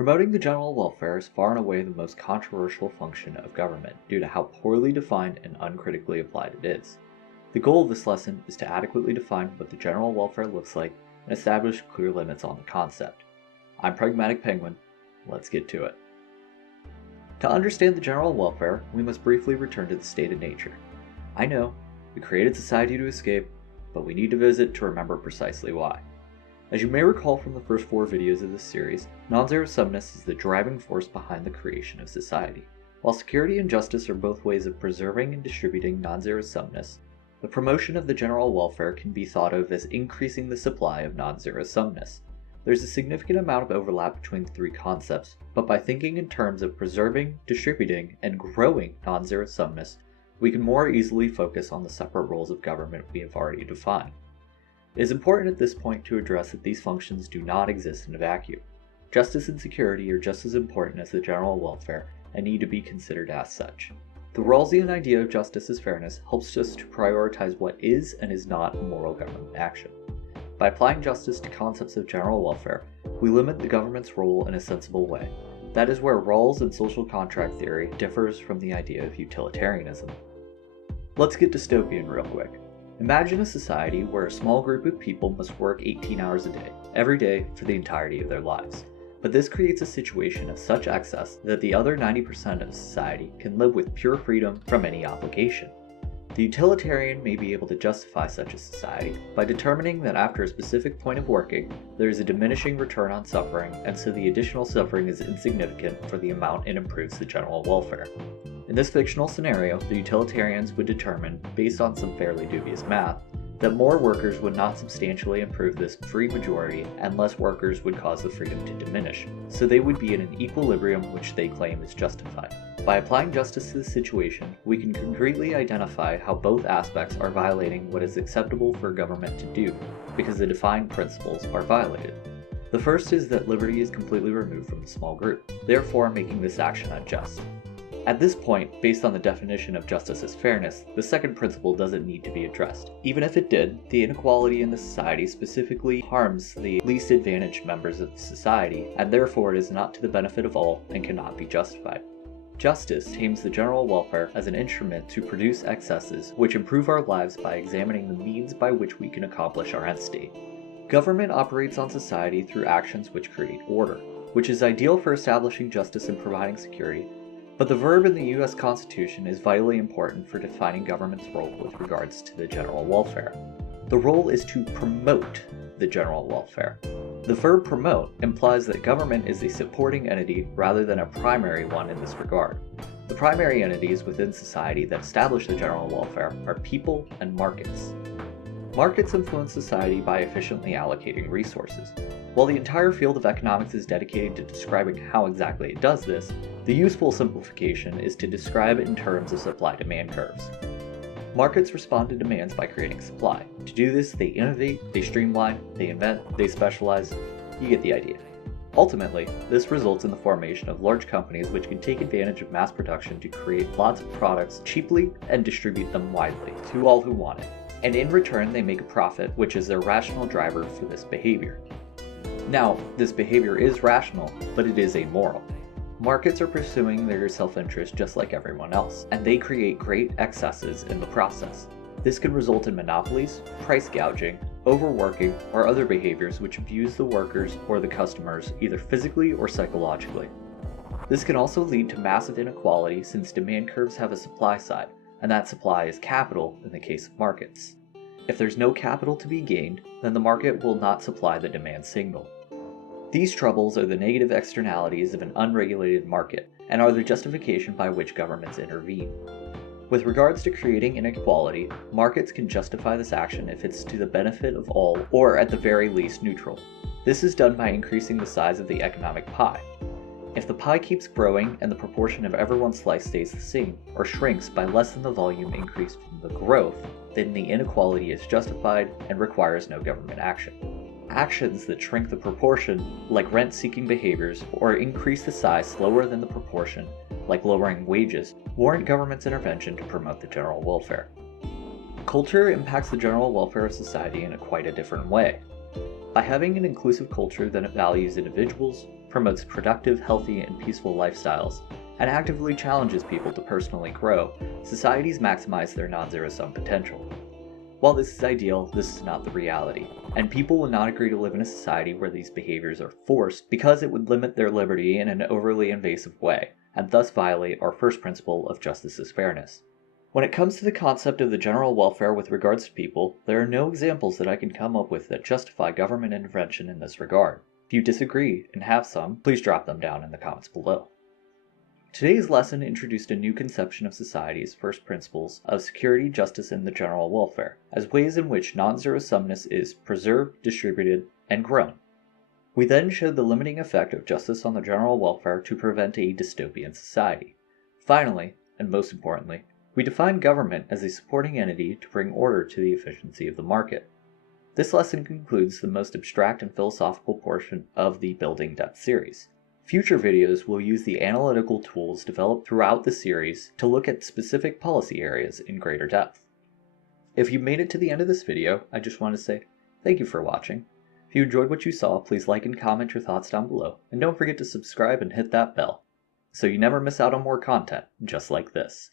Promoting the general welfare is far and away the most controversial function of government due to how poorly defined and uncritically applied it is. The goal of this lesson is to adequately define what the general welfare looks like and establish clear limits on the concept. I'm Pragmatic Penguin. Let's get to it. To understand the general welfare, we must briefly return to the state of nature. I know, we created society to escape, but we need to visit to remember precisely why. As you may recall from the first 4 videos of this series, non-zero-sumness is the driving force behind the creation of society. While security and justice are both ways of preserving and distributing non-zero-sumness, the promotion of the general welfare can be thought of as increasing the supply of non-zero-sumness. There's a significant amount of overlap between the 3 concepts, but by thinking in terms of preserving, distributing, and growing non-zero-sumness, we can more easily focus on the separate roles of government we have already defined. It is important at this point to address that these functions do not exist in a vacuum. Justice and security are just as important as the general welfare and need to be considered as such. The Rawlsian idea of justice as fairness helps us to prioritize what is and is not moral government action. By applying justice to concepts of general welfare, we limit the government's role in a sensible way. That is where rawls and social contract theory differs from the idea of utilitarianism. Let's get dystopian real quick. Imagine a society where a small group of people must work 18 hours a day, every day for the entirety of their lives. But this creates a situation of such excess that the other 90% of society can live with pure freedom from any obligation. The utilitarian may be able to justify such a society by determining that after a specific point of working, there is a diminishing return on suffering, and so the additional suffering is insignificant for the amount it improves the general welfare. In this fictional scenario, the utilitarians would determine, based on some fairly dubious math, that more workers would not substantially improve this free majority and less workers would cause the freedom to diminish, so they would be in an equilibrium which they claim is justified. By applying justice to the situation, we can concretely identify how both aspects are violating what is acceptable for government to do, because the defined principles are violated. The first is that liberty is completely removed from the small group, therefore making this action unjust. At this point, based on the definition of justice as fairness, the second principle doesn't need to be addressed. Even if it did, the inequality in the society specifically harms the least advantaged members of society, and therefore it is not to the benefit of all and cannot be justified. Justice tames the general welfare as an instrument to produce excesses which improve our lives by examining the means by which we can accomplish our end state. Government operates on society through actions which create order, which is ideal for establishing justice and providing security. But the verb in the U.S. Constitution is vitally important for defining government's role with regards to the general welfare. The role is to promote the general welfare. The verb promote implies that government is a supporting entity rather than a primary one in this regard. The primary entities within society that establish the general welfare are people and markets. Markets influence society by efficiently allocating resources. While the entire field of economics is dedicated to describing how exactly it does this, the useful simplification is to describe it in terms of supply-demand curves. Markets respond to demands by creating supply. To do this, they innovate, they streamline, they invent, they specialize. You get the idea. Ultimately, this results in the formation of large companies which can take advantage of mass production to create lots of products cheaply and distribute them widely to all who want it. And in return, they make a profit, which is their rational driver for this behavior. Now, this behavior is rational, but it is amoral. Markets are pursuing their self-interest just like everyone else, and they create great excesses in the process. This can result in monopolies, price gouging, overworking, or other behaviors which abuse the workers or the customers either physically or psychologically. This can also lead to massive inequality since demand curves have a supply side, and that supply is capital in the case of markets. If there's no capital to be gained, then the market will not supply the demand signal. These troubles are the negative externalities of an unregulated market, and are the justification by which governments intervene. With regards to creating inequality, markets can justify this action if it's to the benefit of all, or at the very least neutral. This is done by increasing the size of the economic pie. If the pie keeps growing and the proportion of everyone's slice stays the same, or shrinks by less than the volume increased from the growth, then the inequality is justified and requires no government action. Actions that shrink the proportion, like rent-seeking behaviors, or increase the size slower than the proportion, like lowering wages, warrant government's intervention to promote the general welfare. Culture impacts the general welfare of society in quite a different way. By having an inclusive culture that values individuals, promotes productive, healthy, and peaceful lifestyles, and actively challenges people to personally grow, societies maximize their non-zero-sum potential. While this is ideal, this is not the reality, and people will not agree to live in a society where these behaviors are forced because it would limit their liberty in an overly invasive way, and thus violate our first principle of justice is fairness. When it comes to the concept of the general welfare with regards to people, there are no examples that I can come up with that justify government intervention in this regard. If you disagree and have some, please drop them down in the comments below. Today's lesson introduced a new conception of society's first principles of security, justice, and the general welfare, as ways in which non-zero-sumness is preserved, distributed, and grown. We then showed the limiting effect of justice on the general welfare to prevent a dystopian society. Finally, and most importantly, we defined government as a supporting entity to bring order to the efficiency of the market. This lesson concludes the most abstract and philosophical portion of the Building Depth series. Future videos will use the analytical tools developed throughout the series to look at specific policy areas in greater depth. If you made it to the end of this video, I just want to say thank you for watching. If you enjoyed what you saw, please like and comment your thoughts down below, and don't forget to subscribe and hit that bell, so you never miss out on more content just like this.